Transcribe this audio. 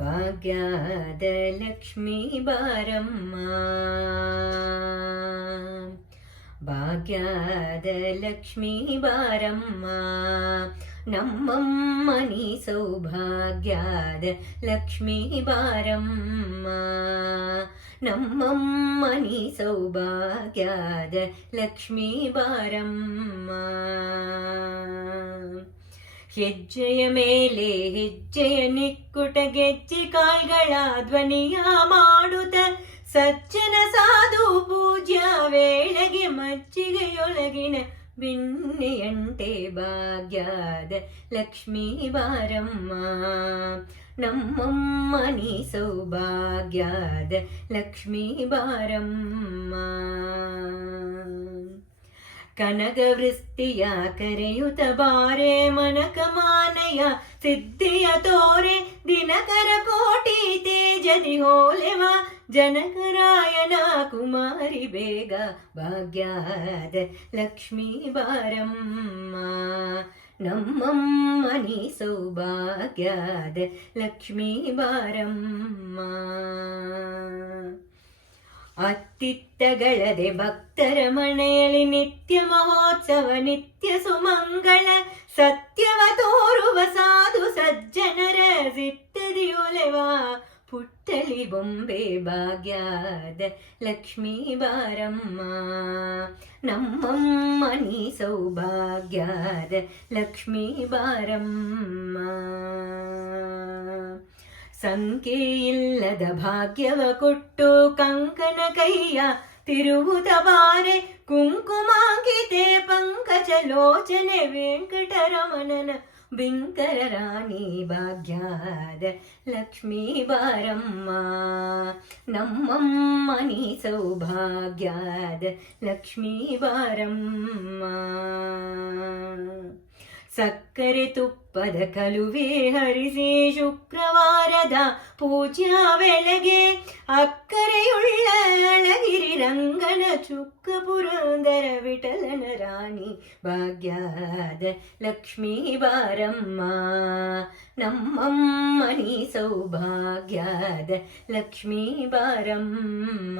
ಭಾಗ್ಯದ ಲಕ್ಷ್ಮೀ ಬಾರಮ್ಮ, ಭಾಗ್ಯದ ಲಕ್ಷ್ಮೀ ಬಾರಮ್ಮ, ನಮ್ಮಮ್ಮ ನೀ ಸೌಭಾಗ್ಯದ ಲಕ್ಷ್ಮೀ ಬಾರಮ್ಮ, ನಮ್ಮಮ್ಮ ನೀ ಸೌಭಾಗ್ಯದ ಲಕ್ಷ್ಮೀ ಬಾರಮ್ಮ. ಹೆಜ್ಜೆಯ ಮೇಲೆ ಹೆಜ್ಜೆಯ ನಿಕ್ಕುಟ ಗೆಜ್ಜೆ ಕಾಲ್ಗಳ ಧ್ವನಿಯ ಮಾಡುತ್ತ ಸಜ್ಜನ ಸಾಧು ಪೂಜ್ಯ ವೇಳೆಗೆ ಮಜ್ಜಿಗೆಯೊಳಗಿನ ಬಿನ್ನೆಯಂಟೆ ಭಾಗ್ಯದ ಲಕ್ಷ್ಮೀ ಬಾರಮ್ಮ, ನಮ್ಮಮ್ಮ ನೀ ಸೌಭಾಗ್ಯದ ಲಕ್ಷ್ಮೀ ಬಾರಮ್ಮ. ಕನಗವೃಷ್ಟಿಯ ಕರೆಯುತ್ತ ಬಾರೆ ಮನಕಮಾನಯ ಸಿದ್ಧಿಯ ತೋರೆ ದಿನಕರ ಕೋಟಿ ತೇಜದಿ ಹೋಲೆವ ಜನಕರಾಯನ ಕುಮಾರಿ ಬೇಗ ಭಾಗ್ಯದ ಲಕ್ಷ್ಮೀ ಬಾರಮ್ಮ, ನಮ್ಮಮ್ಮ ನೀ ಸೌಭಾಗ್ಯದ ಲಕ್ಷ್ಮೀ ಬಾರಮ್ಮ. ಅತ್ತಿತ್ತಗಳದೆ ಭಕ್ತರ ಮನೆಯಲ್ಲಿ ನಿತ್ಯ ಮಹೋತ್ಸವ ನಿತ್ಯ ಸುಮಂಗಳ ಸತ್ಯವ ತೋರುವ ಸಾಧು ಸಜ್ಜನರ ಸಿತ್ತದಿಯೊಲೆವ ಪುಟ್ಟಲಿ ಬೊಂಬೆ ಭಾಗ್ಯದ ಲಕ್ಷ್ಮೀ ಬಾರಮ್ಮ, ನಮ್ಮಮ್ಮ ನೀ ಸೌಭಾಗ್ಯದ ಲಕ್ಷ್ಮೀ ಬಾರಮ್ಮ. ಸಂಖ್ಯೆಯಿಲ್ಲದ ಭಾಗ್ಯವ ಕೊಟ್ಟು ಕಂಕನ ಕೈಯ ತಿರುವುದ ಬಾರೆ ಕುಂಕುಮಾಂಕಿತೆ ಪಂಕಜ ಲೋಚನೆ ವೆಂಕಟರಮಣನ ಬಿಂಕರ ರಾಣಿ ಭಾಗ್ಯದ ಲಕ್ಷ್ಮೀ ಬಾರಮ್ಮ, ನಮ್ಮಮ್ಮ ನೀ ಸೌಭಾಗ್ಯದ ಲಕ್ಷ್ಮೀ ಬಾರಮ್ಮ. ಸಕ್ಕರೆ ತುಪ್ಪದ ಕಲುವೆ ಹರಿಸಿ ಶುಕ್ರವಾರದ ಪೂಜ್ಯ ವೇಳೆಗೆ ಅಕ್ಕರೆಯುಳ್ಳ ಅಳಗಿರಿ ರಂಗನ ಚುಕ್ಕ ಪುರಂದರ ವಿಠಲನ ರಾಣಿ ಭಾಗ್ಯದ ಲಕ್ಷ್ಮೀ ಬಾರಮ್ಮ, ನಮ್ಮಮ್ಮ ನೀ ಸೌಭಾಗ್ಯದ ಲಕ್ಷ್ಮೀ ಬಾರಮ್ಮ.